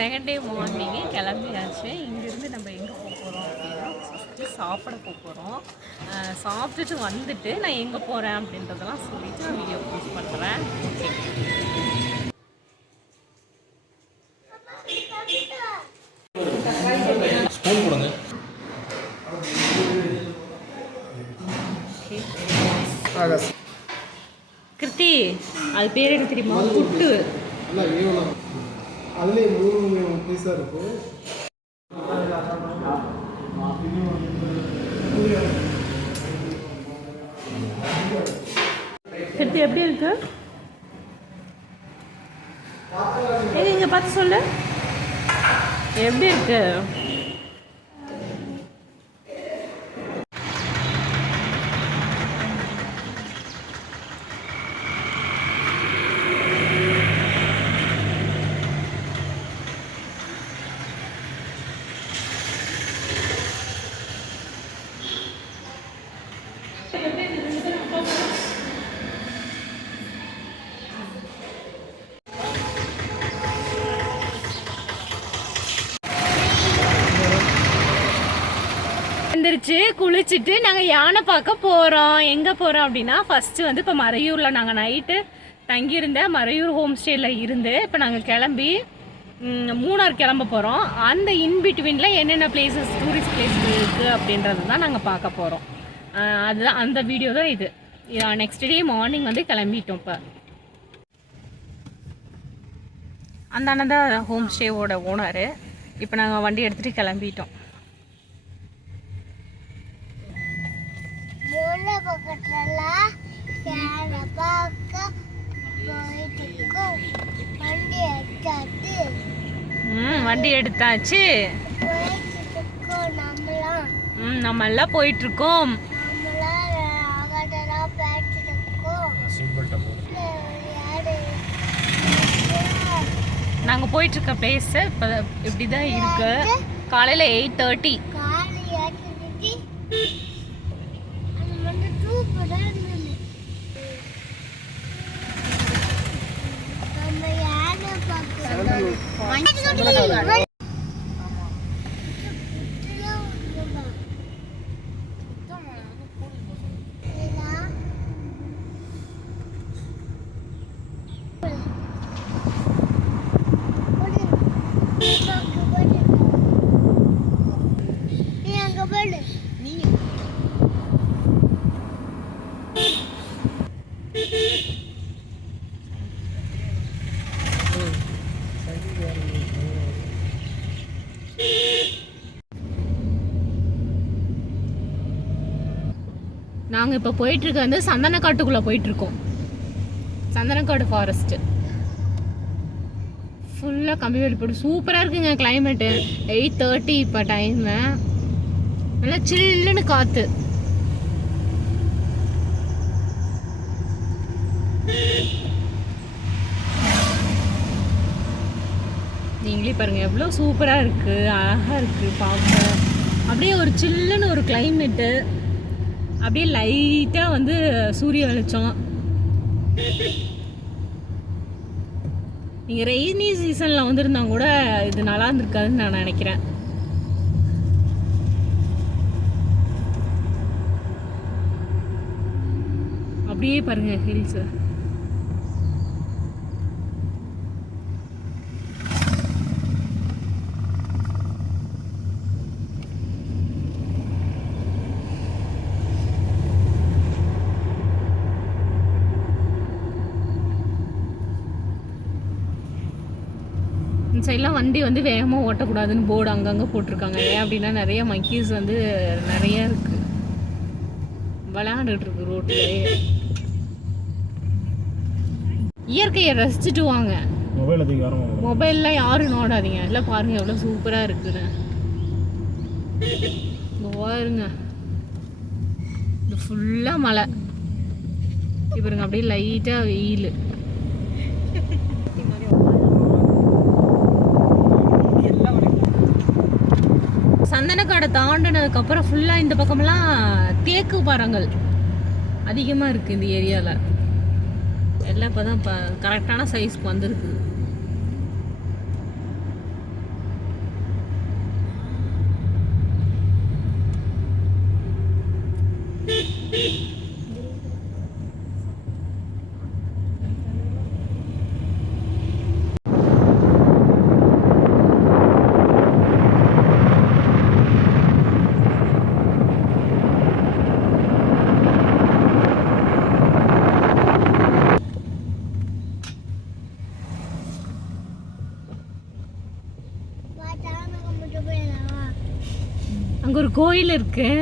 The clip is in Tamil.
செகண்ட் டே மார்னிங்கே கிளம்பியாச்சு. இங்கேருந்து நம்ம எங்கே போக போகிறோம் அப்படின்னா ஃபஸ்ட்டு சாப்பிட போக போகிறோம். சாப்பிட்டுட்டு வந்துட்டு நான் எங்கே போகிறேன் அப்படின்றதெல்லாம் சொல்லிவிட்டு நான் வீடியோ போஸ்ட் பண்ணுறேன். கிருத்தி, அது பேர் என்ன தெரியுமா? புட்டு. அதுலேயே 3 பீஸாக இருக்கும். கிருத்தி எப்படி இருக்கு? இங்கே பார்த்து சொல்லு, எப்படி இருக்கு? வந்துருச்சு. குளிச்சுட்டு நாங்கள் யானை பார்க்க போகிறோம். எங்கே போகிறோம் அப்படின்னா ஃபஸ்ட்டு வந்து இப்போ மறையூரில் நாங்கள் நைட்டு தங்கியிருந்த மறையூர் ஹோம் ஸ்டேயில் இருந்து இப்போ நாங்கள் கிளம்பி மூணார் கிளம்ப போகிறோம். அந்த இன்பிட்வீனில் என்னென்ன பிளேசஸ் டூரிஸ்ட் பிளேஸ் இருக்குது அப்படின்றது தான் நாங்கள் பார்க்க போகிறோம். அதுதான் அந்த வீடியோ தான் இது. நெக்ஸ்ட் டே மார்னிங் வந்து கிளம்பிட்டோம். இப்போ அந்த அண்ணன் தான் ஹோம் ஸ்டேவோட ஓனரு. இப்போ நாங்கள் வண்டி எடுத்துகிட்டு கிளம்பிட்டோம். வண்டி எடுத்தாச்சு. நம்ம எல்லாம் போயிட்டு இருக்கோம். நாங்க போயிட்டு இருக்க பிளேஸ் இப்ப இப்படிதான் இருக்கு. காலையில 8:30. நாங்கள் இப்போ போயிட்டுருக்க வந்து சந்தனக்காட்டுக்குள்ளே போயிட்டுருக்கோம். சந்தனக்காடு ஃபாரஸ்ட்டு ஃபுல்லாக கம்பி வேலி போட்டு சூப்பராக இருக்குங்க. கிளைமேட்டு 8:30 இப்போ டைமு. நல்லா சில்லுன்னு காற்று. நீங்களே பாருங்கள் எவ்வளோ சூப்பராக இருக்குது, அழகாக இருக்குது பார்க்க. அப்படியே ஒரு சில்லுன்னு ஒரு கிளைமேட்டு. அப்படியே லைட்டாக வந்து சூரிய வெளிச்சம். நீங்கள் ரெய்னி சீசனில் வந்திருந்தா கூட இது நல்லா இருந்திருக்காதுன்னு நான் நினைக்கிறேன். அப்படியே பாருங்க ஹில்ஸு. இந்த சைட்லாம் வண்டி வந்து வேகமாக ஓட்டக்கூடாதுன்னு போர்டு அங்கங்கே போட்டிருக்காங்க. ஏன் அப்படின்னா நிறைய மக்கீஸ் வந்து நிறைய இருக்குது, விளையாண்டுட்டு இருக்கு ரோட்லேயே. இயற்கையை ரசிச்சுட்டு வாங்க. மொபைலில் யாரும் நோடாதீங்க. எல்லாம் பாருங்கள் எவ்வளோ சூப்பராக இருக்குன்னு. பாருங்க இது ஃபுல்லாக மலை. இவருங்க அப்படியே லைட்டாக வெயில். சந்தனக்காடை தாண்டினதுக்கப்புறம் ஃபுல்லாக இந்த பக்கமெல்லாம் தேக்கு மரங்கள் அதிகமாக இருக்குது இந்த ஏரியாவில். எல்லாம் இப்போ தான் கரெக்டான சைஸ்க்கு வந்துருக்கு. அங்கே ஒரு கோயில் இருக்குது.